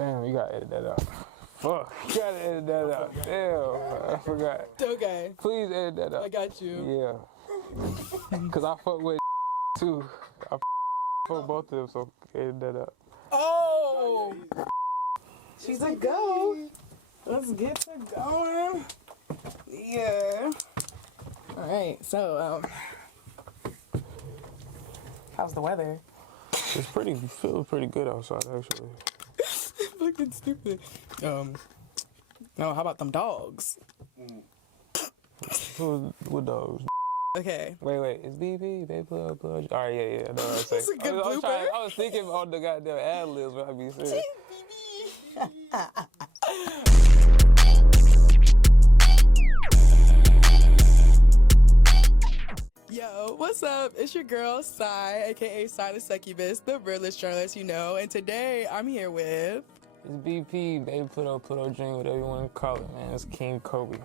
Damn, you gotta edit that out. Fuck, you gotta edit that out. Damn, I forgot. Okay. Please edit that out. I got you. Yeah. Cause I fuck with too. I fuck both of them, so edit that out. Oh! She's a go. Let's get to going. Yeah. All right, so, how's the weather? It feels pretty good outside, actually. Fucking stupid. No, how about them dogs? What dogs? Okay. Wait, is BP, Baby Pluto? All right, yeah, I know what I'm saying. That's a good blooper. I was thinking on the goddamn ad-libs when I be saying. Yo, what's up? It's your girl, Sai, aka Sai the Succubus, the realest journalist you know, and today I'm here with... It's BP, Baby Pluto Dream, whatever you want to call it, man. It's King Kobi.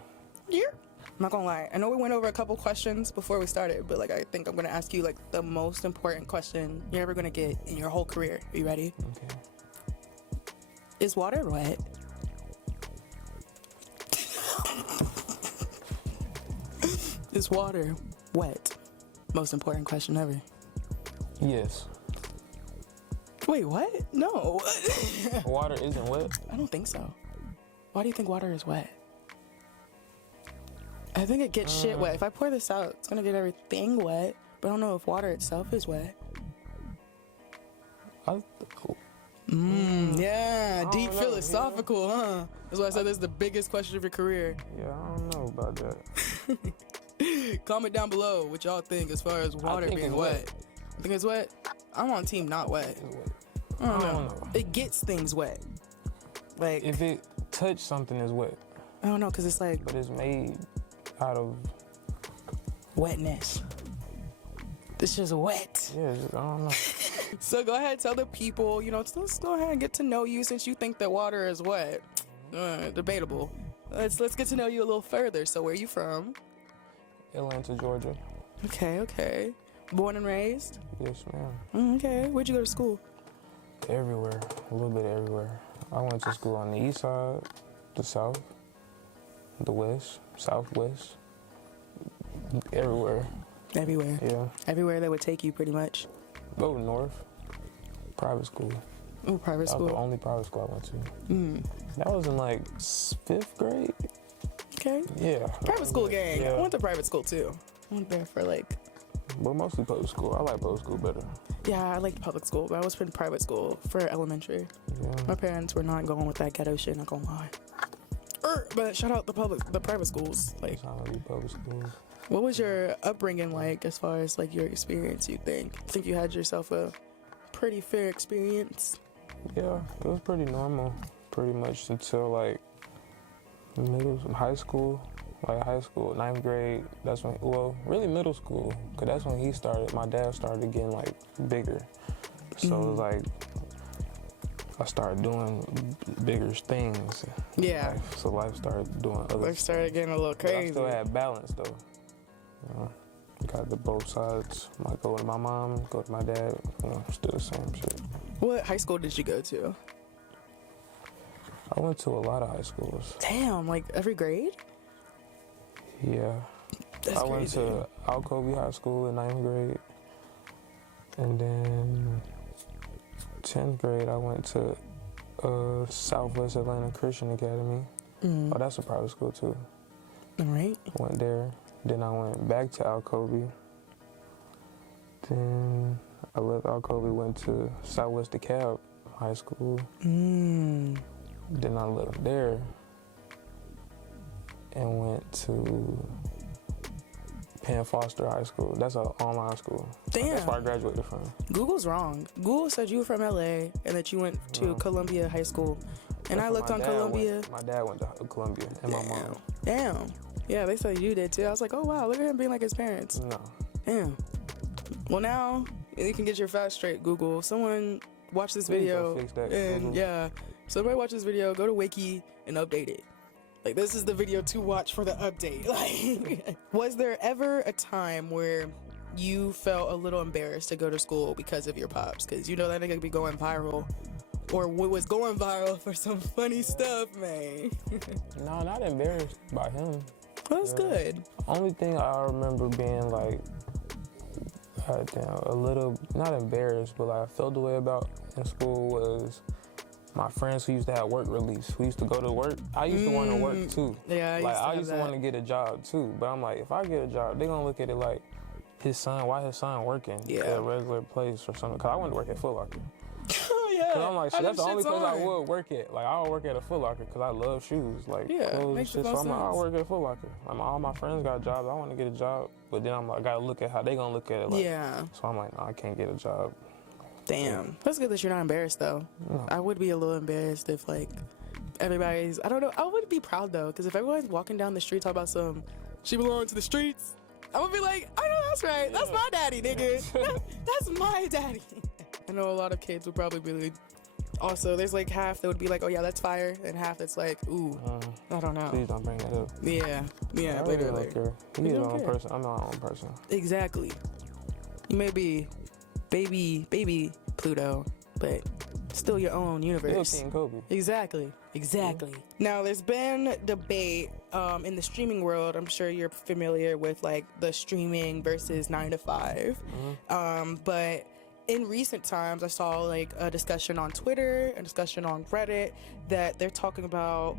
Yeah. I'm not gonna lie, I know we went over a couple questions before we started, but I think I'm gonna ask you the most important question you're ever gonna get in your whole career. Are you ready? Okay. Is water wet? Is water wet? Most important question ever. Yes. Wait, what? No. Water isn't wet? I don't think so. Why do you think water is wet? I think it gets shit wet. If I pour this out, it's gonna get everything wet. But I don't know if water itself is wet. Yeah, deep philosophical, huh? That's why I said this is the biggest question of your career. Yeah, I don't know about that. Comment down below what y'all think as far as water being wet. You think it's wet? I'm on team not wet. I don't know. It gets things wet. If it touched something, it's wet. I don't know, because it's But it's made out of wetness. It's just wet. Yeah, I don't know. So go ahead, tell the people, let's go ahead and get to know you since you think that water is wet. Debatable. Let's get to know you a little further. So where are you from? Atlanta, Georgia. Okay. Born and raised? Yes, ma'am. Okay. Where'd you go to school? Everywhere. A little bit everywhere. I went to school on the east side, the south, the west, southwest. Everywhere. Everywhere. Yeah. Everywhere that would take you, pretty much. Go north. Private school. Oh, private school. That was the only private school I went to. That was in 5th grade. Okay. Yeah. Private school gang. Yeah. I went to private school too. I went there for But mostly public school. I like public school better. Yeah, I liked public school, but I was in private school for elementary. Yeah. My parents were not going with that ghetto shit, not gonna lie. But shout out the private schools. It's not gonna be public schools. What was your upbringing like as far as your experience, you think? Think you had yourself a pretty fair experience? Yeah, it was pretty normal, pretty much until high school, 9th grade. That's when, really middle school, because that's when my dad started getting bigger. So it was I started doing bigger things. Yeah. So life started doing other Life started getting a little crazy. But I still had balance though. Got the both sides. Might go to my mom, go to my dad. Still the same shit. What high school did you go to? I went to a lot of high schools. Damn, every grade? Yeah. That's I went to Kobi High School in 9th grade. And then 10th grade, I went to Southwest Atlanta Christian Academy. Oh, that's a private school too. All right. I went there. Then I went back to Kobi. Then I left Kobi, went to Southwest DeKalb High School. Then I left there and went to Penn Foster High School. That's an online school. Damn. That's where I graduated from. Google's wrong. Google said you were from LA and that you went to Columbia High School. And I looked on Columbia. My dad went to Columbia and my mom. Damn. Yeah, they said you did too. I was like, oh wow, look at him being like his parents. No. Damn. Well, now you can get your facts straight, Google. Someone watch this video. Fix that, and Google. yeah, somebody watch this video, go to Wiki and update it. This is the video to watch for the update. Was there ever a time where you felt a little embarrassed to go to school because of your pops? Because that nigga be going viral or what was going viral for some funny stuff, man? No, not embarrassed by him. Well, that's good. Only thing I remember being like, a little, not embarrassed, but like I felt the way about in school was my friends who used to have work release, who used to go to work. I used to want to work too. Yeah, I used to want to get a job too. But I'm like, if I get a job, they're gonna look at it like why his son working at a regular place or something? Cause I wanted to work at Foot Locker. Oh yeah. Cause I'm like, shit, that's the only place I would work at. Like I would work at a Foot Locker because I love shoes, like clothes and shit. So I'm like, I'll work at a Foot Locker. Like all my friends got jobs. I want to get a job, but then I'm like, I gotta look at how they gonna look at it. Like, so I'm like, no, I can't get a job. Damn. That's good that you're not embarrassed though. No. I would be a little embarrassed if like everybody's, I don't know, I would be proud though, because if everyone's walking down the street talking about some, she belongs to the streets, I would be like, I know that's right. That's my daddy, nigga. That's my daddy. I know a lot of kids would probably be like, also, there's like half that would be like, oh yeah, that's fire, and half that's like, ooh, I don't know. Please don't bring that up. Yeah, I really don't care. He's his own person. I'm my own person. Exactly. You may be Baby Pluto, but still your own universe. Still King Kobi. Exactly. Now, there's been debate in the streaming world. I'm sure you're familiar with like the streaming versus 9 to 5. But in recent times, I saw like a discussion on Twitter, a discussion on Reddit, that they're talking about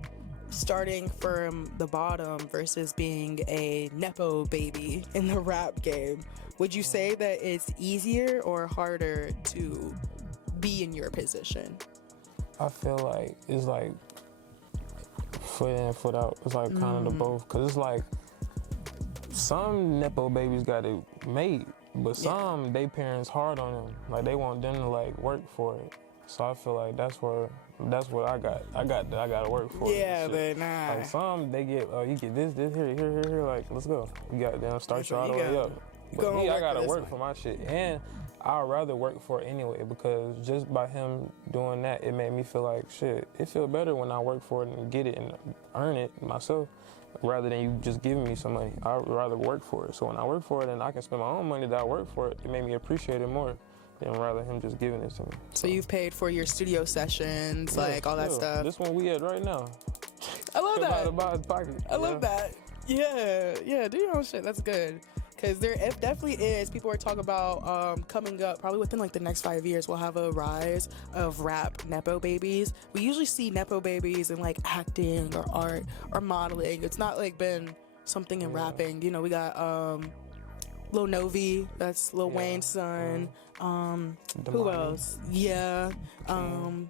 starting from the bottom versus being a nepo baby in the rap game. Would you say that it's easier or harder to be in your position? I feel like it's like foot in, foot out. It's like kind of the both. Because it's like some nepo babies got it made, but some, they parents hard on them. Like they want them to like work for it. So I feel like that's what I got. I got to work for it. Yeah, but nah. Like some, they get, you get this, here, like, let's go. You got them, start you all the way up. But me, I gotta work for my shit. And I'd rather work for it anyway, because just by him doing that, it made me feel like, shit, it feel better when I work for it and get it and earn it myself, rather than you just giving me some money. I'd rather work for it. So when I work for it and I can spend my own money that I work for it, it made me appreciate it more than rather him just giving it to me. So you've paid for your studio sessions, like all that stuff? This one we at right now. I love that. Out of his pocket. I love that. Yeah, do your own shit. That's good. Because there definitely is. People are talking about coming up, probably within like the next 5 years, we'll have a rise of rap nepo babies. We usually see nepo babies in like acting or art or modeling. It's not like been something in rapping. You know, we got Lil Novi, that's Lil Wayne's son. Who else? Yeah. Little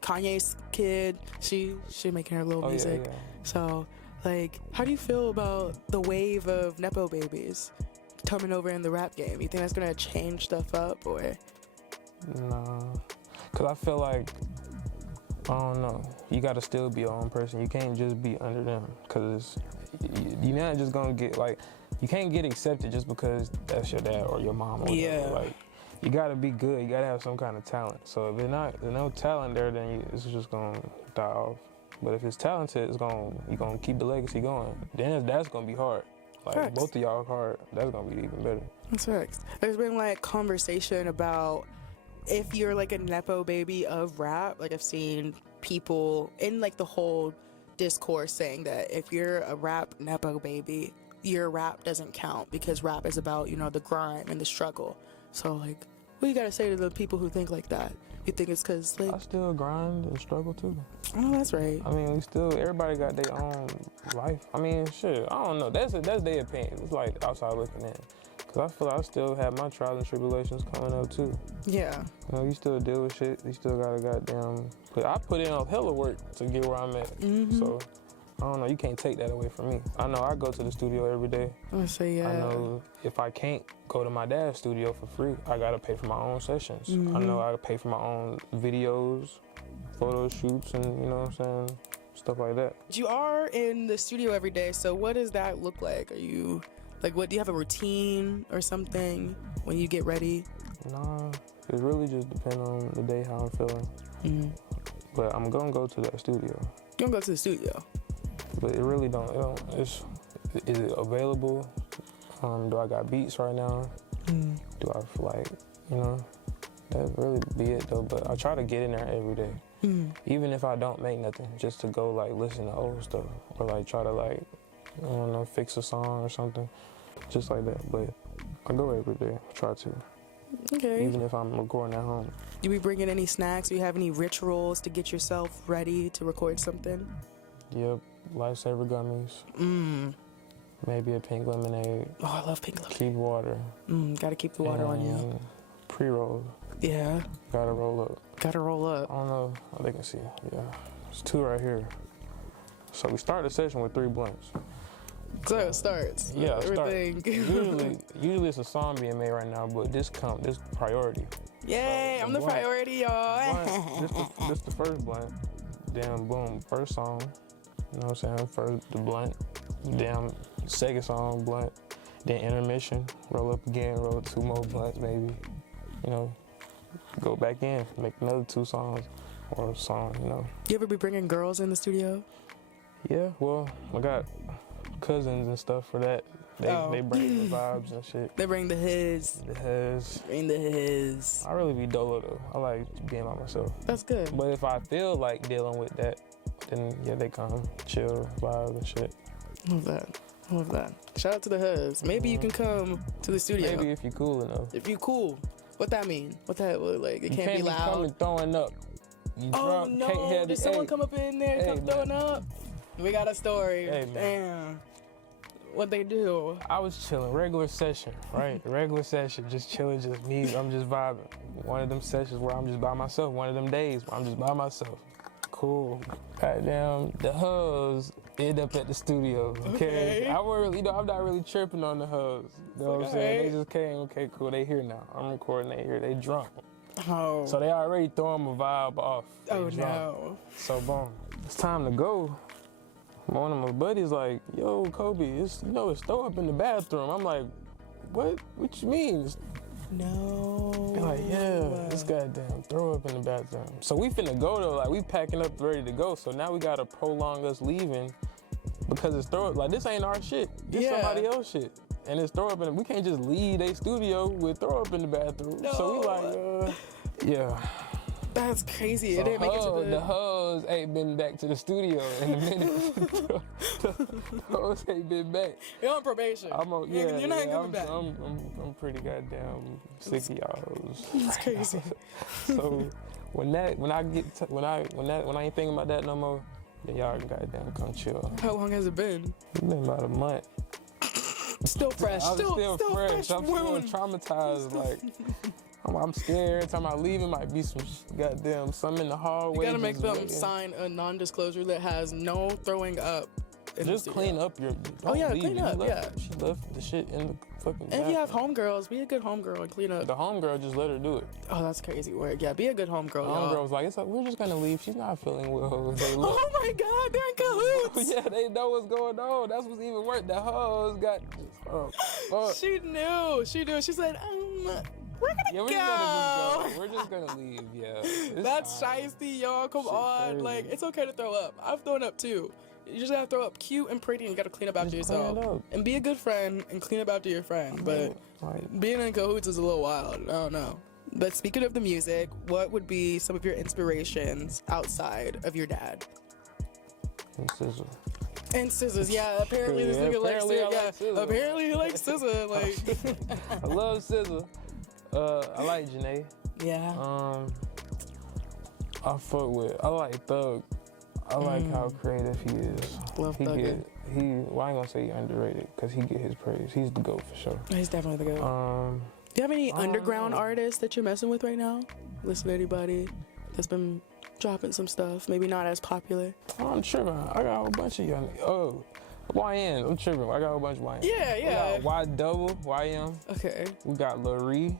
Kanye's kid. She making her little music. Yeah. So, like, how do you feel about the wave of nepo babies coming over in the rap game? You think that's gonna change stuff up, or? Nah, cause I feel like, I don't know, you gotta still be your own person. You can't just be under them, cause you're not just gonna get, like, you can't get accepted just because that's your dad or your mom or whatever. Like, you gotta be good. You gotta have some kind of talent. So if there's no talent there, then it's just gonna die off. But if it's talented, you're gonna keep the legacy going. Then that's gonna be hard. Like Facts. Both of y'all hard. That's gonna be even better. That's facts. There's been like conversation about if you're like a nepo baby of rap. Like I've seen people in like the whole discourse saying that if you're a rap nepo baby, your rap doesn't count because rap is about, you know, the grime and the struggle. So like, what you gotta say to the people who think like that? You think it's because like, I still grind and struggle too. Oh, that's right. I mean, everybody got their own life. I mean, shit, I don't know. That's their opinion. It's like outside looking in. Cause I feel like I still have my trials and tribulations coming up too. Yeah. You know, you still deal with shit. You still gotta goddamn. I put in a hella work to get where I'm at. So I don't know. You can't take that away from me. I know I go to the studio every day. I say yeah. I know if I can't go to my dad's studio for free, I gotta pay for my own sessions. I know I gotta pay for my own videos, photo shoots, and you know what I'm saying, stuff like that. You are in the studio every day, so what does that look like? Are you like, what do you have a routine or something when you get ready? Nah, it really just depends on the day, how I'm feeling. But I'm gonna go to that studio. You're gonna go to the studio. But it really don't. Is it available? Do I got beats right now? Do I feel like, you know? That really be it though. But I try to get in there every day, even if I don't make nothing, just to go like listen to old stuff or like try to like I don't know fix a song or something, just like that. But I go every day. I try to. Okay. Even if I'm recording at home. You be bringing any snacks? Do you have any rituals to get yourself ready to record something? Yep. Lifesaver gummies. Maybe a pink lemonade. Oh, I love pink lemonade. Keep water. Gotta keep the water on you. Pre-roll. Yeah. Gotta roll up. Gotta roll up. I don't know. They can see. Yeah. There's 2 right here. So we start the session with 3 blunts. So it starts. Yeah, everything. Usually it's a song being made right now, but this priority. Yay! So I'm the priority, y'all. This the first blunt. Then boom, first song. You know what I'm saying? First the blunt. Then second song blunt. Then intermission. Roll up again. Roll 2 more blunts maybe. You know, go back in, make another 2 songs or a song. You know. You ever be bringing girls in the studio? Yeah. Well, I got cousins and stuff for that. They bring the vibes and shit. They bring the his. The his. Bring the his. I really be dolo though. I like being by myself. That's good. But if I feel like dealing with that, then yeah, they come chill, vibe and shit. Love that. Love that. Shout out to the Huzz. Maybe you can come to the studio. Maybe if you cool enough. If you cool. What that mean? What that look like? It can't be loud. You can't be throwing up. You oh drunk, no! can't have Did someone come up in there and come throwing up? We got a story. Hey, damn. What they do? I was chilling, regular session, right? Regular session, just chilling, just me. I'm just vibing. One of them sessions where I'm just by myself. One of them days where I'm just by myself. Cool. Goddamn, the Huzz end up at the studio. Okay. I wasn't really, I'm not really tripping on the Huzz. You know what I'm saying? They just came. Okay, cool. They here now. I'm recording. They here. They drunk. Oh. So they already throwing my vibe off. Oh no. So boom, it's time to go. One of my buddies like, yo, Kobi, it's throw up in the bathroom. I'm like, what? What you mean? No. They're like, yeah, it's goddamn throw up in the bathroom. So we finna go though, like we packing up ready to go. So now we gotta prolong us leaving because it's throw up. Like this ain't our shit. This somebody else shit. And it's throw up in we can't just leave a studio with throw up in the bathroom. No. So we like, yeah. That's crazy. So it didn't make it to the Huzz ain't been back to the studio in a minute. the Huzz ain't been back. You're on probation. You're not coming back. I'm pretty goddamn sick of y'all. It's crazy. So when I ain't thinking about that no more, then y'all goddamn come chill. How long has it been? It's been about a month. Still fresh. Still fresh. I'm still traumatized. Like. I'm scared. Every time I leave, it might be some goddamn something in the hallway. You gotta make them sign a non-disclosure that has no throwing up. Just clean up your. Clean up. She left the shit in the fucking. And if you have homegirls, be a good homegirl and clean up. The homegirl just let her do it. Oh, that's crazy work. Yeah, be a good homegirl. The homegirl was like, we're just gonna leave. She's not feeling well. Oh my God, they're in cahoots. Yeah, they know what's going on. That's what's even worse. The Huzz got. She knew. She said, we're gonna go. We're just gonna leave, yeah. That's shiesty, y'all. Come on. Crazy. Like, it's okay to throw up. I've thrown up too. You just gotta throw up cute and pretty and you gotta clean up after yourself. And be a good friend and clean up after your friend. But being in cahoots is a little wild. I don't know. But speaking of the music, what would be some of your inspirations outside of your dad? And SZA. And scissors, yeah. Apparently this nigga likes SZA. Apparently he likes SZA. Like, I love SZA. I like Janae. Yeah. I like Thug. I like how creative he is. Love Thug. I ain't gonna say he underrated because he get his praise. He's the GOAT for sure. He's definitely the GOAT. Do you have any underground artists that you're messing with right now? Listen to anybody that's been dropping some stuff, maybe not as popular? I'm tripping. I got a whole bunch of young. YN, I'm tripping. I got a whole bunch of YN. Yeah. We got YM. Okay. We got Larry.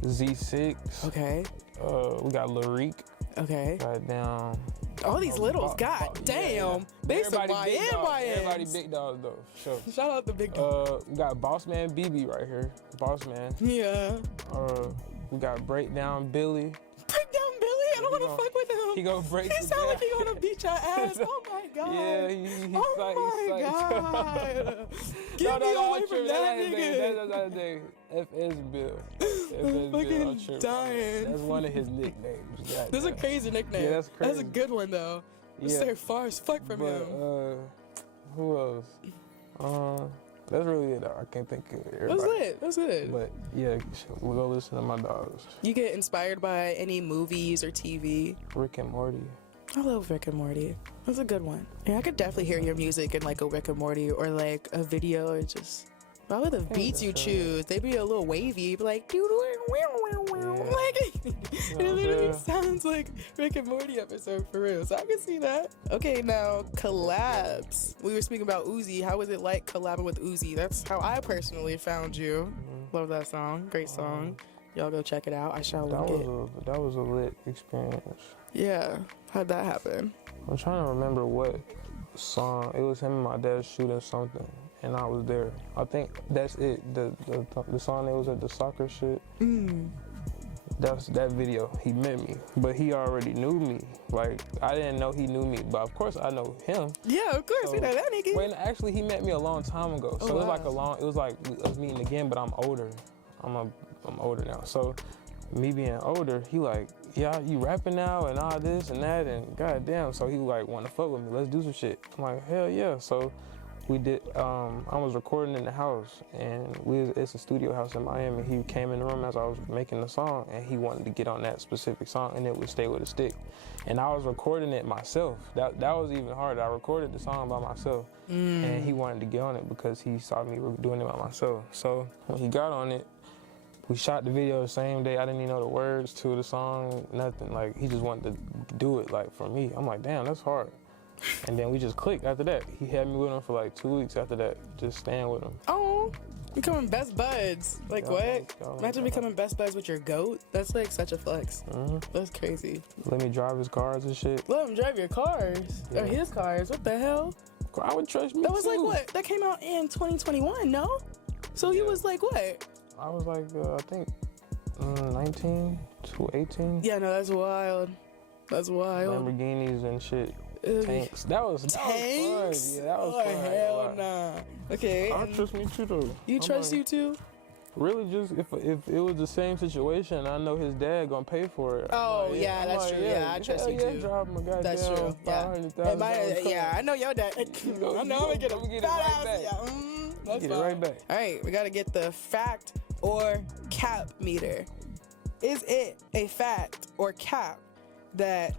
Z6. Okay. We got Lyrique. Okay. Goddamn. All these littles, god damn. Yeah. They some YN. Everybody big dogs though, sure. Shout out the big dogs. We got Boss Man BB right here. Boss Man. Yeah. We got Breakdown Billy. Breakdown Billy? I don't want to fuck with him. He gonna break He you sound down. like he gonna beat your ass. Oh my god. Yeah, he oh psyched. my god. Get me away from that nigga. That's not his name. FS Bill. I'm fucking dying. That's one of his nicknames. That's a crazy nickname. Yeah, that's crazy. That's a good one though. You stay far as fuck from him. Who else? That's really it. I can't think of everybody. That's it. But yeah, we'll go listen to my dogs. You get inspired by any movies or TV? Rick and Morty. I love Rick and Morty. That's a good one. Yeah, I could definitely hear your music in like a Rick and Morty or like a video or just. Probably the beats you choose, they be a little wavy. You be like, like it literally sounds like Rick and Morty episode for real. So I can see that. Okay, now collabs. We were speaking about Uzi. How was it like collabing with Uzi? That's how I personally found you. Love that song. Great song. Y'all go check it out. I shall link it. That was a lit experience. Yeah. How'd that happen? I'm trying to remember what song. It was him and my dad shooting something. And I was there. I think that's it. The song that was at the soccer shit. That's that video. He met me, but he already knew me. Like I didn't know he knew me, but of course I know him. Yeah, of course we know that nigga. When actually he met me a long time ago, so it was like It was like us meeting again, but I'm older. I'm older now. So me being older, he like, yeah, you rapping now and all this and that and goddamn. So he like want to fuck with me. Let's do some shit. I'm like, hell yeah. So. We did. I was recording in the house, and it's a studio house in Miami. He came in the room as I was making the song, and he wanted to get on that specific song, and it would Stay With a Stick. And I was recording it myself. That was even harder. I recorded the song by myself, and he wanted to get on it because he saw me doing it by myself. So when he got on it, we shot the video the same day. I didn't even know the words to the song, nothing. Like he just wanted to do it like for me. I'm like, damn, that's hard. And then we just clicked after that. He had me with him for like 2 weeks after that, just staying with him. Oh, becoming best buds. Like what? Imagine becoming best buds with your goat. That's like such a flex. That's crazy. Let me drive his cars and shit. Let him drive your cars. Yeah. Or his cars. What the hell? I would trust me That was too. like what? That came out in 2021, no? So he was like what? I was like, I think 19 to 18. Yeah, no, that's wild. That's wild. Lamborghinis and shit. Tanks. That was fun. Yeah, that was fun. Hell nah. Okay. I trust me too though. You trust you too? Really, just if it was the same situation, I know his dad gonna pay for it. Oh like, yeah, that's true. Yeah, I trust you too. Drive him a goddamn that's true. Yeah, I know your dad. I know I'm gonna get it right back. Yeah, that's get fine. it right back. All right, we gotta get the fact or cap meter. Is it a fact or cap that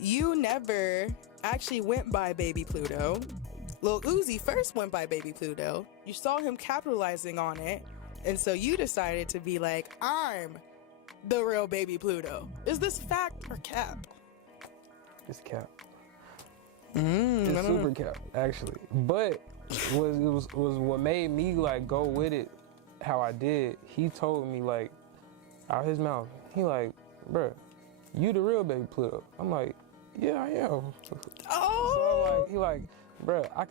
you never actually went by Baby Pluto? Lil Uzi first went by Baby Pluto. You saw him capitalizing on it, and so you decided to be like, I'm the real Baby Pluto. Is this fact or cap? It's cap. It's super cap, actually. But was what made me like go with it how I did. He told me like out his mouth, he like, bruh, you the real Baby Pluto. I'm like, yeah, I am. Oh. So like, he like, bruh, I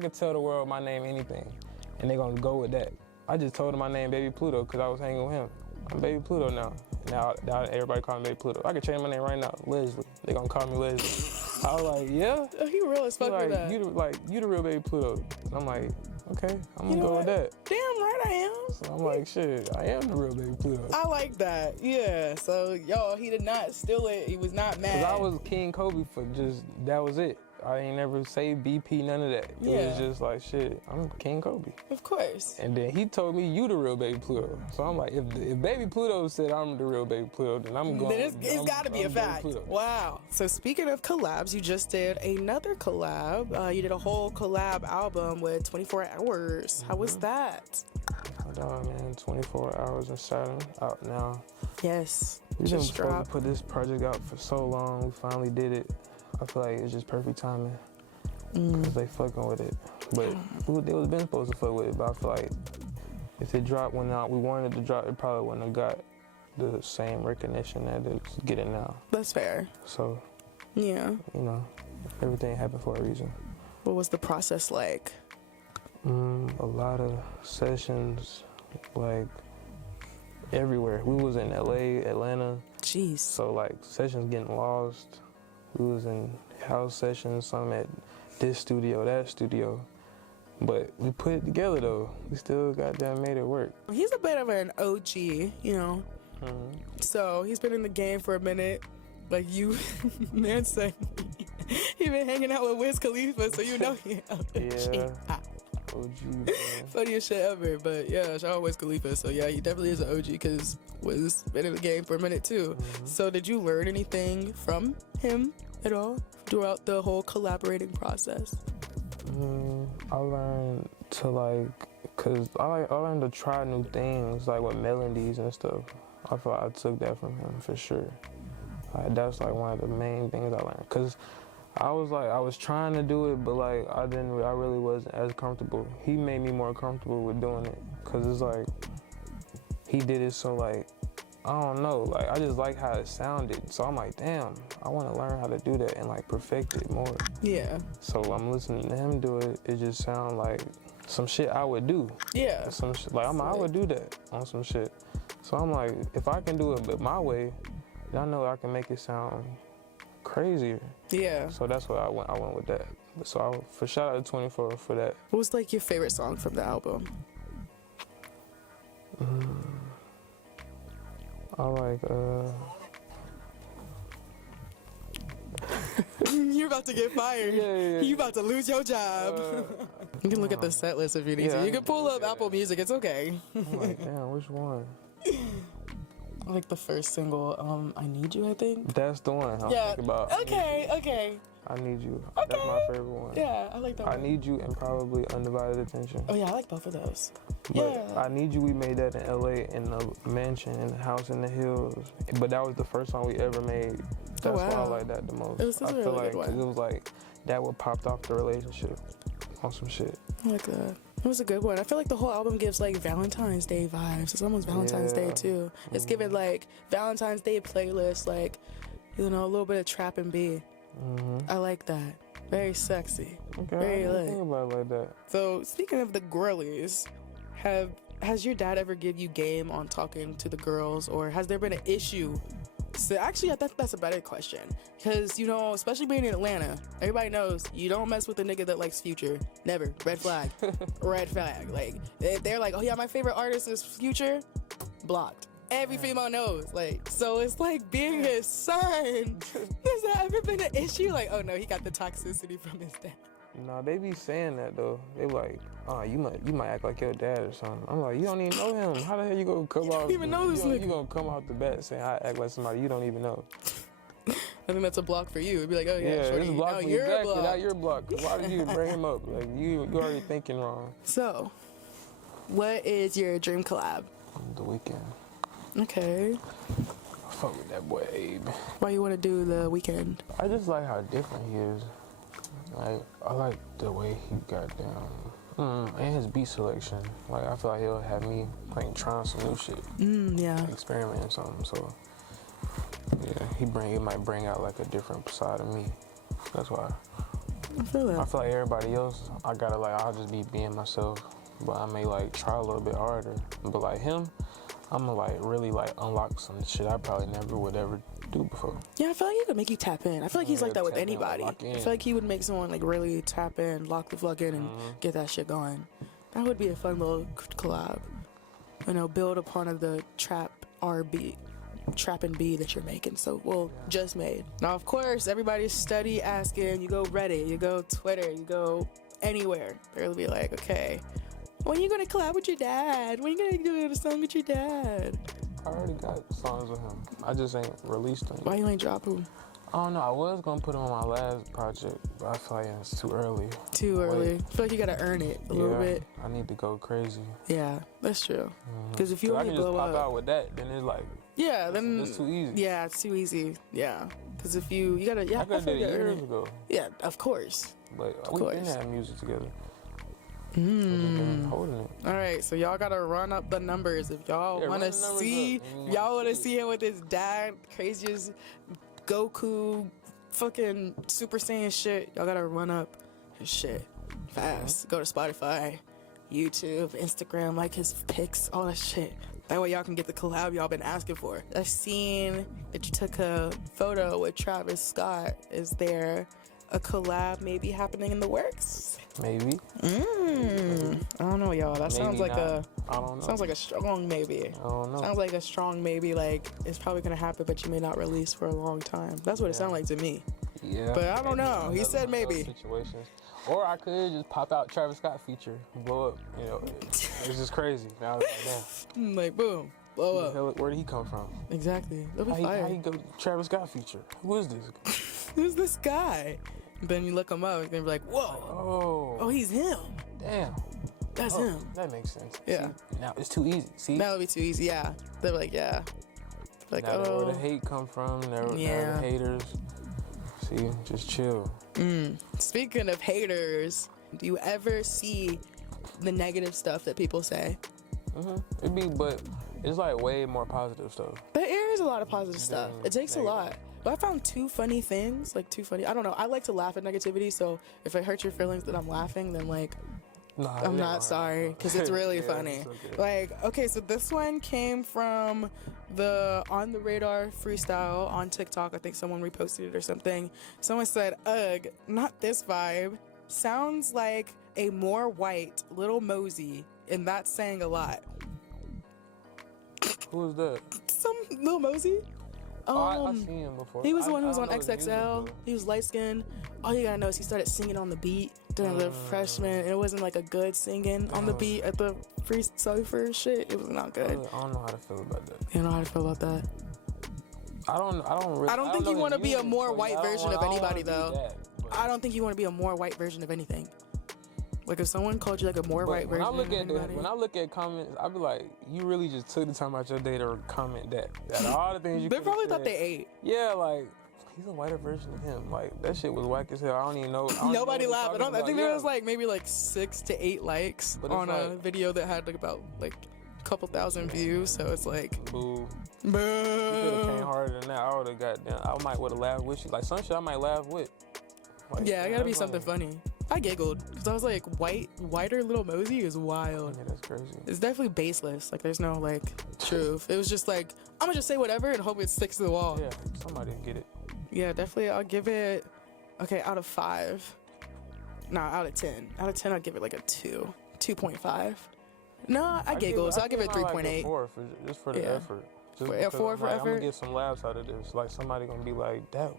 can tell the world my name anything, and they gonna go with that. I just told him my name Baby Pluto because I was hanging with him. I'm Baby Pluto now. Now everybody call me Baby Pluto. I can change my name right now, Leslie. They gonna call me Leslie. I was like, yeah. Oh, he real as fuck with that. You the real Baby Pluto. And I'm like, okay, I'm gonna go with that. Damn right I am. So I'm like, shit, I am the real Baby Pluto. I like that. Yeah. So y'all, he did not steal it. He was not mad. Cause I was King Kobi for just that was it. I ain't never say BP, none of that. It was just like, shit, I'm King Kobi. Of course. And then he told me, you the real Baby Pluto. So I'm like, if Baby Pluto said I'm the real Baby Pluto, then I'm going. Then it's gotta be a fact. Wow. So speaking of collabs, you just did another collab. You did a whole collab album with 24 Hours. How was that? Hold on, man. 24 Hours in Saturn out now. Yes. We've been supposed to put this project out for so long. We finally did it. I feel like it's just perfect timing because they fucking with it. But they was been supposed to fuck with it, but I feel like if it dropped when we wanted it to drop, it probably wouldn't have got the same recognition that it's getting now. That's fair. So, yeah, you know, everything happened for a reason. What was the process like? A lot of sessions, like everywhere. We was in LA, Atlanta. Jeez. So like sessions getting lost. We was in house sessions, some at this studio, that studio. But we put it together though. We still goddamn made it work. He's a bit of an OG, you know. So he's been in the game for a minute. Like you, man said, he been hanging out with Wiz Khalifa, so you know he Yeah. OG, man. Funniest shit ever. But yeah, shout out Wiz Khalifa. So yeah, he definitely is an OG because Wiz been in the game for a minute too. So did you learn anything from him at all throughout the whole collaborating process? I learned to I learned to try new things, like with melodies and stuff. I feel like I took that from him for sure. Like, that's like one of the main things I learned. Cause I was trying to do it, but like I really wasn't as comfortable. He made me more comfortable with doing it. Cause it's like, he did it so like, I don't know, like I just like how it sounded. So I'm like, damn, I want to learn how to do that and like perfect it more. Yeah. So I'm listening to him do it. It just sounds like some shit I would do. Yeah. Some shit, like I would do that on some shit. So I'm like, if I can do it but my way, then I know I can make it sound crazier. Yeah. So that's what I went with that. So for shout out to 24 for that. What was like your favorite song from the album? I like You're about to get fired. Yeah. You about to lose your job. You can look at the set list if you need to. You can pull up Apple Music. It's okay. I'm like, damn, which one? I like the first single, I Need You, I think. That's the one I'm thinking about. Okay. I Need You. Okay. That's my favorite one. Yeah, I like that I one. Need You and probably Undivided Attention. Oh yeah, I like both of those. But Yeah. I Need You, we made that in LA in a mansion in a house in the hills. But that was the first song we ever made. That's why I like that the most. This is I a feel really like good one. cause it was like that what popped off the relationship on some shit. I like that. It was a good one. I feel like the whole album gives like Valentine's Day vibes. It's almost Valentine's Day too. It's giving like Valentine's Day playlist, like, you know, a little bit of trap and B. I like that. Very sexy. Okay, Very I didn't lit. think about it like that. So speaking of the girlies, has your dad ever give you game on talking to the girls, or has there been an issue? So actually, that's a better question, because you know, especially being in Atlanta, everybody knows you don't mess with a nigga that likes Future. Never. Red flag. Red flag. Like they're like, oh yeah, my favorite artist is Future. Blocked. Every female knows. Like, so it's like being his son. Has that ever been an issue? Like, oh no, he got the toxicity from his dad. No, they be saying that though. They be like, oh, you might act like your dad or something. I'm like, you don't even know him. How the hell you gonna come out? don't even know this nigga. You gonna come out the bat saying I act like somebody you don't even know? I think that's a block for you. It'd be like, oh yeah, Yeah, shorty, it's a block now for you're you. Exactly, blocked. now you're blocked. Why did you bring him up? Like you already thinking wrong. So, what is your dream collab? The Weeknd. Okay. I fuck with that boy Abe. Why you want to do The Weeknd? I just like how different he is. Like I like the way he got down. And his beat selection. Like I feel like he'll have me like trying some new shit. Yeah. Experimenting something. So yeah, he might bring out like a different side of me. That's why. I feel that. I feel like everybody else, I'll just be being myself. But I may like try a little bit harder. But like him, I'm gonna like really like unlock some shit I probably never would ever do before. Yeah, I feel like he could make you tap in. I feel like he's like that with Tap in, anybody. lock in. I feel like he would make someone like really tap in, lock the fuck in, and get that shit going. That would be a fun little collab. You know, build upon the trap and B that you're making. So, well, just made. Now, of course, everybody's steady asking. You go Reddit, you go Twitter, you go anywhere. They'll be like, okay, when you gonna collab with your dad? When you gonna do a song with your dad? I already got songs with him. I just ain't released them. Why you ain't drop him? I don't know. I was gonna put him on my last project, but I feel like it's too early. Too early. I feel like you gotta earn it a little bit. I need to go crazy. Yeah, that's true. Because if you I only can just blow pop up, out with that, then it's like then it's too easy. Yeah, it's too easy. Yeah, because if you gotta, I could have did it earn years it. ago, Yeah, of course. but Of we've been course. having music together. I just been holding it. All right, so y'all gotta run up the numbers if y'all Yeah, want run to the numbers see. up. If y'all want to see him with his dad, craziest Goku, fucking Super Saiyan shit. Y'all gotta run up his shit fast. Go to Spotify, YouTube, Instagram, like his pics, all that shit. That way y'all can get the collab y'all been asking for. I've seen that you took a photo with Travis Scott. Is there a collab maybe happening in the works? Maybe. I don't know, y'all. That sounds like I don't know. sounds like a strong maybe. I don't know. Sounds like a strong maybe. Like it's probably gonna happen, but you may not release for a long time. That's what it sounded like to me. Yeah. But I don't know. He said maybe. Situations. Or I could just pop out Travis Scott feature, blow up. You know, it's just crazy. Now it's like, damn. Like boom, blow up. Where did he come from? Exactly. That'll be How fire. he go Travis Scott feature? Who is this? Who's this guy? Then you look him up, and you're like, whoa. Oh, he's him. Damn. That's him. That makes sense. Yeah. See, now it's too easy. See? That'll be too easy. Yeah. They're like, yeah. Like, now where the hate come from? There the haters. See, just chill. Speaking of haters, do you ever see the negative stuff that people say? But it's like way more positive stuff. There is a lot of positive stuff. It takes a lot. But I found two funny things, I don't know. I like to laugh at negativity, so if it hurts your feelings that I'm laughing, then like, I'm not sorry, because it's really funny. It's okay. Like, okay, so this one came from the On the Radar freestyle on TikTok. I think someone reposted it or something. Someone said, ugh, not this vibe. Sounds like a more white Lil Mosey, and that's saying a lot. Who is that? Some Lil Mosey? I've seen him before. He was the one who was on I don't know his XXL. music, He was light skinned. All you gotta know is he started singing on the beat during the freshman. And it wasn't like a good singing on the beat at the free cypher shit. It was not good. I don't know how to feel about that. You know how to feel about that? I don't think you want to be a more white version of anybody though. That, I don't think you want to be a more white version of anything. Like if someone called you like a more white version of anybody. When I look at comments, I be like, you really just took the time out your day to comment that. All the things you They probably said, thought they ate. Yeah, like he's a whiter version of him. Like that shit was whack as hell. I don't even know. Nobody laughed. I think there was like maybe like 6 to 8 likes on a video that had like about like a couple thousand views. So it's like boo. Boo. You could have came harder than that. I would have got down. I might would have laughed with you. Like some shit I might laugh with. Like, yeah, it gotta be something funny. I giggled because I was like, whiter Lil Mosey is wild. Yeah, that's crazy. It's definitely baseless. Like, there's no like truth. It was just like, I'm gonna just say whatever and hope it sticks to the wall. Yeah, somebody get it. Yeah, definitely. I'll give it, okay, out of 5. No, out of 10. Out of 10, I'll give it like a 2, 2.5. No, I giggled, so I'll give it 3.8. Like 4 just for the effort. Just for 4 for effort. I'm gonna get some laughs out of this. Like somebody gonna be like, that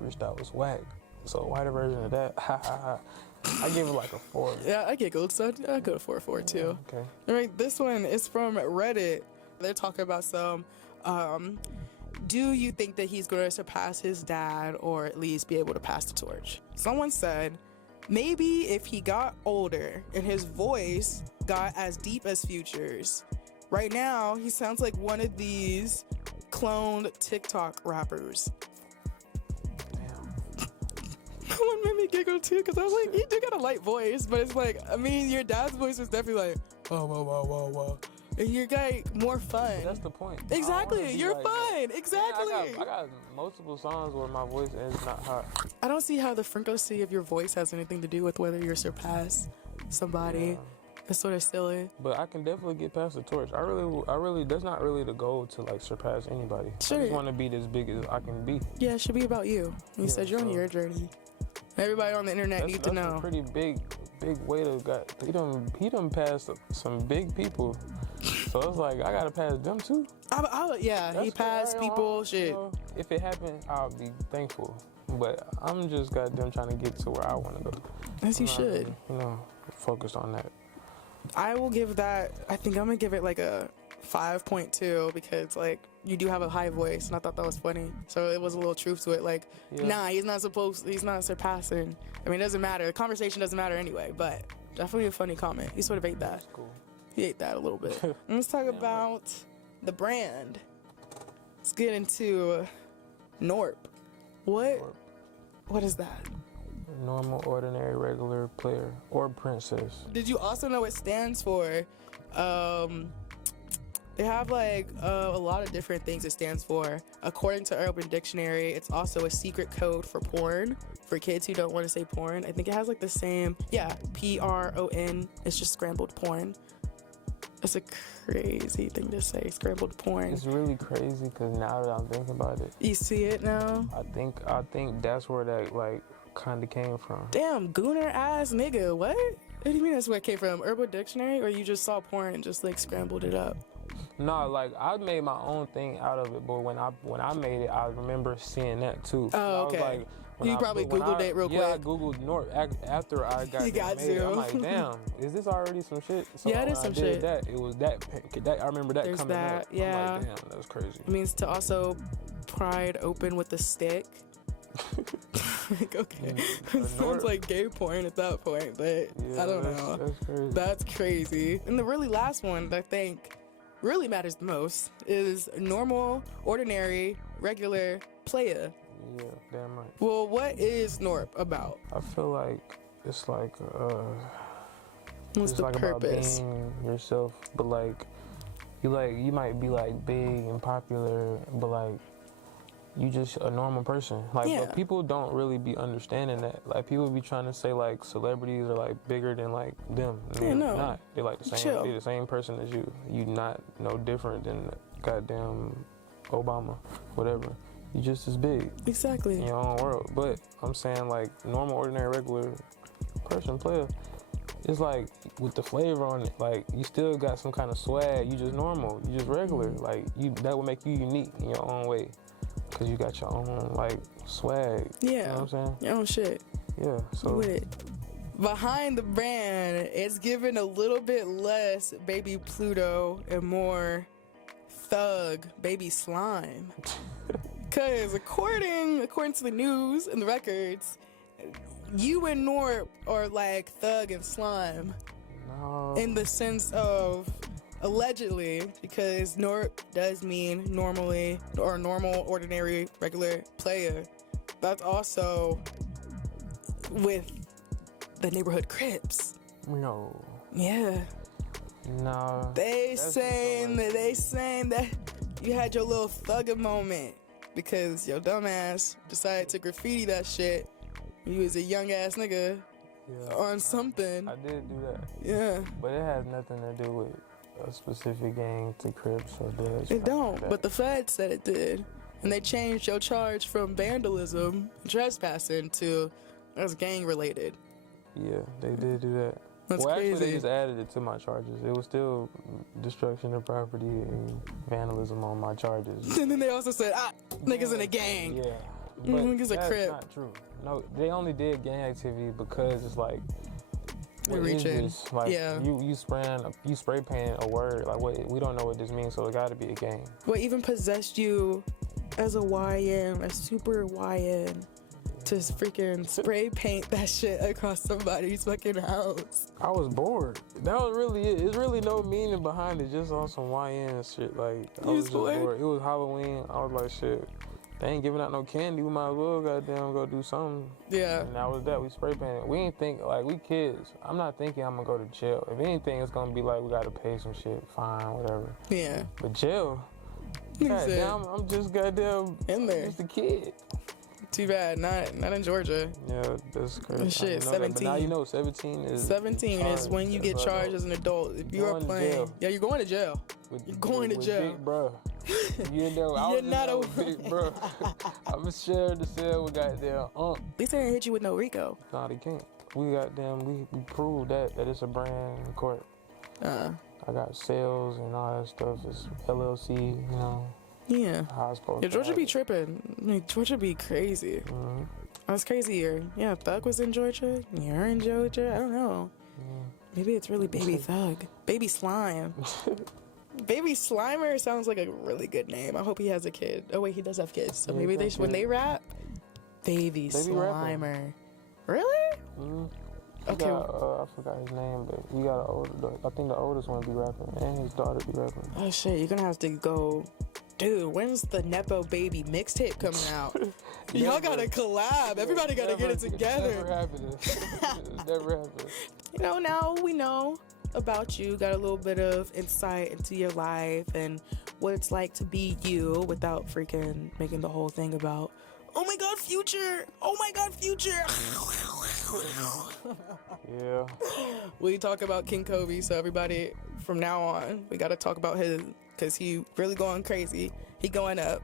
freestyle was whack. So a whiter version of that, ha ha ha. I give it like a 4. Yeah, I giggled, so I go to 4 too. Okay. All right, this one is from Reddit. They're talking about some, do you think that he's going to surpass his dad or at least be able to pass the torch? Someone said, maybe if he got older and his voice got as deep as Future's. Right now, he sounds like one of these cloned TikTok rappers. That one made me giggle too, because I was like, you do got a light voice, but it's like, I mean, your dad's voice was definitely like, whoa, whoa, whoa, whoa, whoa. And you're like more fun. But that's the point. Exactly, you're like fun. That. Exactly. Yeah, I got multiple songs where my voice is not hot. I don't see how the frequency of your voice has anything to do with whether you're surpass somebody. Yeah. It's sort of silly. But I can definitely get past the torch. I really, that's not really the goal to like surpass anybody. Sure. I just want to be as big as I can be. Yeah, it should be about you. You said you're on your journey. Everybody on the internet needs to know. That's a pretty big way to got. He done passed some big people. So it's like I gotta pass them too. He passed people. Shit. You know, if it happened, I'll be thankful. But I'm just goddamn trying to get to where I want to go. As you should. Focused on that. I will give that. I think I'm gonna give it like a 5.2 because like you do have a high voice, and I thought that was funny. So it was a little truth to it. Like, nah, he's not surpassing. I mean, it doesn't matter. The conversation doesn't matter anyway. But definitely a funny comment. He sort of ate that. That's cool. He ate that a little bit. Let's talk about the brand. Let's get into Norp. What is that? Normal, ordinary, regular player or princess. Did you also know what it stands for? They have like a lot of different things it stands for. According to Urban Dictionary, it's also a secret code for porn. For kids who don't want to say porn, I think it has like the same, PRON. It's just scrambled porn. That's a crazy thing to say, scrambled porn. It's really crazy because now that I'm thinking about it, You see it now? I think that's where that like kind of came from. Damn, gooner ass nigga, what? What do you mean that's where it came from? Urban Dictionary? Or you just saw porn and just like scrambled it up? No, like I made my own thing out of it, but when I made it, I remember seeing that too. Oh, okay. I was like, You probably Googled it real quick. Yeah, I Googled North after I got You got made to. it. I'm like, damn, is this already some shit? So Yeah, it is when some I did shit. that, it was that I remember that There's coming that, up. yeah. I'm like, damn, that was crazy. It means to also pried open with a stick. Like, okay. Sounds like gay porn at that point, but Yeah, I don't know. That's crazy. That's crazy. And the really last one that I think really matters the most is normal, ordinary, regular, playa. Yeah, damn right. Well, what is NORP about? I feel like it's like What's it's the like purpose? about being yourself, but like you might be like big and popular, but like you just a normal person. Like, Yeah. but people don't really be understanding that. Like, people be trying to say like celebrities are like bigger than like them. And Yeah, they're no. not. They're like the same. Chill. They're the same person as you. You not no different than goddamn Obama, whatever. You just as big Exactly. in your own world. But I'm saying like normal, ordinary, regular person, player. It's like with the flavor on it, like you still got some kind of swag. You just normal. You just regular. Like that would make you unique in your own way. Cause you got your own like swag. Yeah. You know what I'm saying? Your own shit. Yeah. So With it. Behind the brand, it's given a little bit less Baby Pluto and more thug Baby Slime. Cause according to the news and the records, you and Norp are like thug and slime no. in the sense of allegedly, because Norp does mean normally or normal, ordinary, regular player. That's also with the neighborhood Crips. No. Yeah. No. They That's saying just that you had your little thugging moment because your dumbass decided to graffiti that shit. You was a young ass nigga Yeah. on something. I did do that. Yeah. But it has nothing to do with a specific gang to Crips or Bloods. It don't, but the feds said it did. And they changed your charge from vandalism, trespassing to that's gang related. Yeah, they did do that. That's well, actually, they crazy. just added it to my charges. It was still destruction of property and vandalism on my charges. And then they also said, niggas in a gang. Yeah. Niggas a that's Crip. not true. No, they only did gang activity because it's like, They're what is reaching. this? Like, Yeah. you spray painting a word. Like, what? We don't know what this means, so it got to be a gang. What even possessed you as a YN, a super YN, to freaking spray paint that shit across somebody's fucking house? I was bored. That was really it. There's really no meaning behind it. Just on some YN shit. Like, I was just bored. It was Halloween. I was like, shit. They ain't giving out no candy. We might as well goddamn go do something. Yeah. And that was that. We spray painted. We ain't think like we kids. I'm not thinking I'm gonna go to jail. If anything, it's gonna be like we gotta pay some shit, fine, whatever. Yeah. But jail. Nigga said, Goddamn, I'm just goddamn in there. just a kid. Too bad, not in Georgia. Yeah, that's crazy. Shit, I didn't know that, but 17. now you know 17 is 17 is when you get charged as an adult. If you are Going to playing, jail. yeah, you're going to jail. You're going to jail. Big bro. You know, I You're was not just a big bro. I'm sharing the cell with goddamn At least they didn't hit you with no RICO. Nah, they can't. We proved that it's a brand in court. I got sales and all that stuff. It's LLC, you know. Yeah. How it's supposed Yeah, to Georgia be happen. tripping. I mean, Georgia be crazy. Mhm. That's crazy here. Yeah, Thug was in Georgia. You're in Georgia. I don't know. Maybe it's really Baby Thug. Baby Slime. Baby Slimer sounds like a really good name. I hope he has a kid. Oh wait, he does have kids. So Yeah, maybe he they got when kids. they rap, Baby Rapper. Slimer. Really? Okay. I forgot his name, but he got I think the oldest one be rapping, and his daughter be rapping. Oh shit, you're gonna have to go. Dude, when's the Nepo Baby mixtape coming out? Y'all gotta collab. Everybody gotta get it together. Never happened. It's never happened. You know, now we know about you, got a little bit of insight into your life and what it's like to be you without freaking making the whole thing about, oh my god, Future! Oh my god, Future! Yeah. We talk about King Kobi, so everybody from now on, we got to talk about his, because he really going crazy. He going up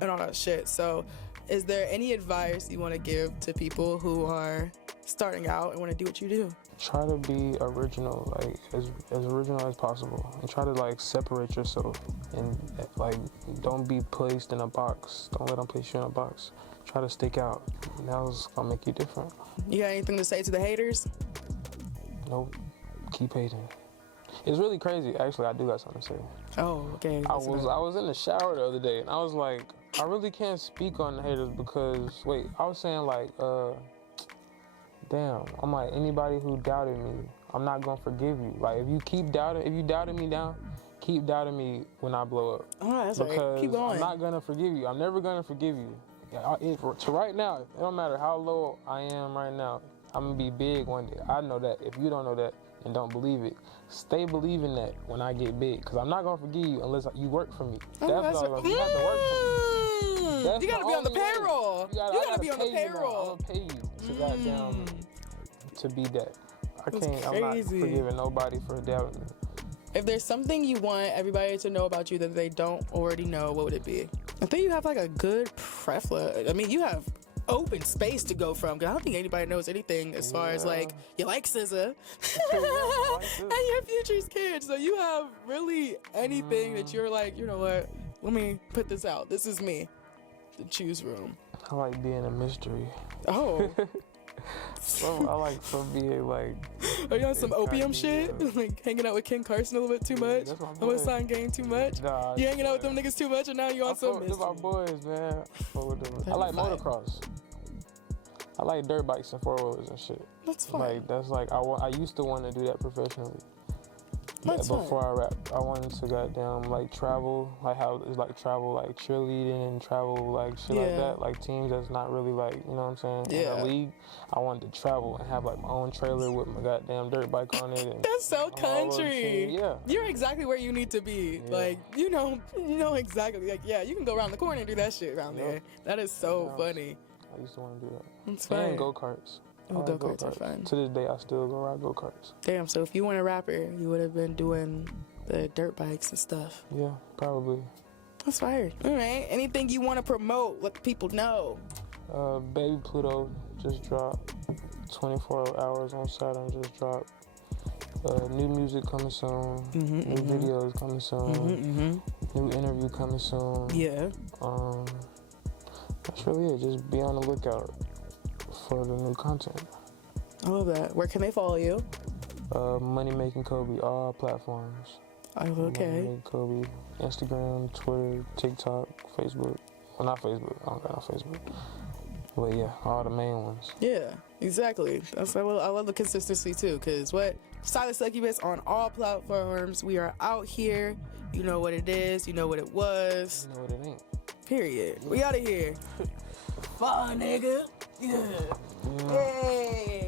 and all that shit. So is there any advice you want to give to people who are starting out and want to do what you do? Try to be original, like as original as possible, and try to like separate yourself, and like don't be placed in a box. Don't let them place you in a box. Try to stick out. And that's gonna make you different. You got anything to say to the haters? Nope. Keep hating. It's really crazy. Actually, I do got something to say. Oh, okay. I was in the shower the other day, and I was like, I really can't speak on the haters because I was saying like, damn. I'm like, anybody who doubted me, I'm not gonna forgive you. Like, if you doubted me down, keep doubting me when I blow up. Oh, that's right. Keep going. I'm not gonna forgive you. I'm never gonna forgive you. To right now, it don't matter how low I am right now, I'm gonna be big one day. I know that. If you don't know that and don't believe it, stay believing that when I get big, because I'm not gonna forgive you unless you work for me. Oh, that's all. You have to work for me. You gotta be on the payroll. You gotta be on the payroll. I'm gonna pay you to goddamn to be that. I'm not crazy. forgiving nobody for doubting me. If there's something you want everybody to know about you that they don't already know, what would it be? I think you have like a good preference. I mean, you have open space to go from. Cause I don't think anybody knows anything as far as like you like SZA and your Future's kids. So you have really anything that you're like, you know what? Let me put this out. This is me. The choose room. I like being a mystery. Oh. So I like for being like. Are you on some opium shit? Like hanging out with Ken Carson a little bit too much? I'm with Sign Gang too much? Nah. You hanging out with them niggas too much, and now you on some mystery? They're my boys, man. I like motocross. I like dirt bikes and 4-wheelers and shit. That's fun. Like that's like I used to want to do that professionally. That's before I rapped, I wanted to goddamn like travel, like how it's like travel like cheerleading and travel like shit like that, like teams that's not really like, you know what I'm saying, in a league. I wanted to travel and have like my own trailer with my goddamn dirt bike on it. And that's so country. Yeah, you're exactly where you need to be. Yeah. Like you know exactly. Like you can go around the corner and do that shit around there. That is so funny. I used to want to do that. That's fun. And go-karts. Oh, go-karts are fun. To this day, I still go ride go-karts. Damn, so if you weren't a rapper, you would have been doing the dirt bikes and stuff. Yeah, probably. That's fire. All right. Anything you want to promote, let the people know? Baby Pluto just dropped. 24 hours on Saturn just dropped. New music coming soon. New videos coming soon. New interview coming soon. Yeah. That's really it. Just be on the lookout for the new content. I love that. Where can they follow you? Money Making Kobi, all platforms. Oh, okay. Money Making Kobi, Instagram, Twitter, TikTok, Facebook. Well, not Facebook. I don't got no Facebook. But yeah, all the main ones. Yeah, exactly. I love the consistency too. Cause Stylist Succubus on all platforms. We are out here. You know what it is. You know what it was. You know what it ain't. Period. We out of here. Fun, nigga. Yeah. Hey.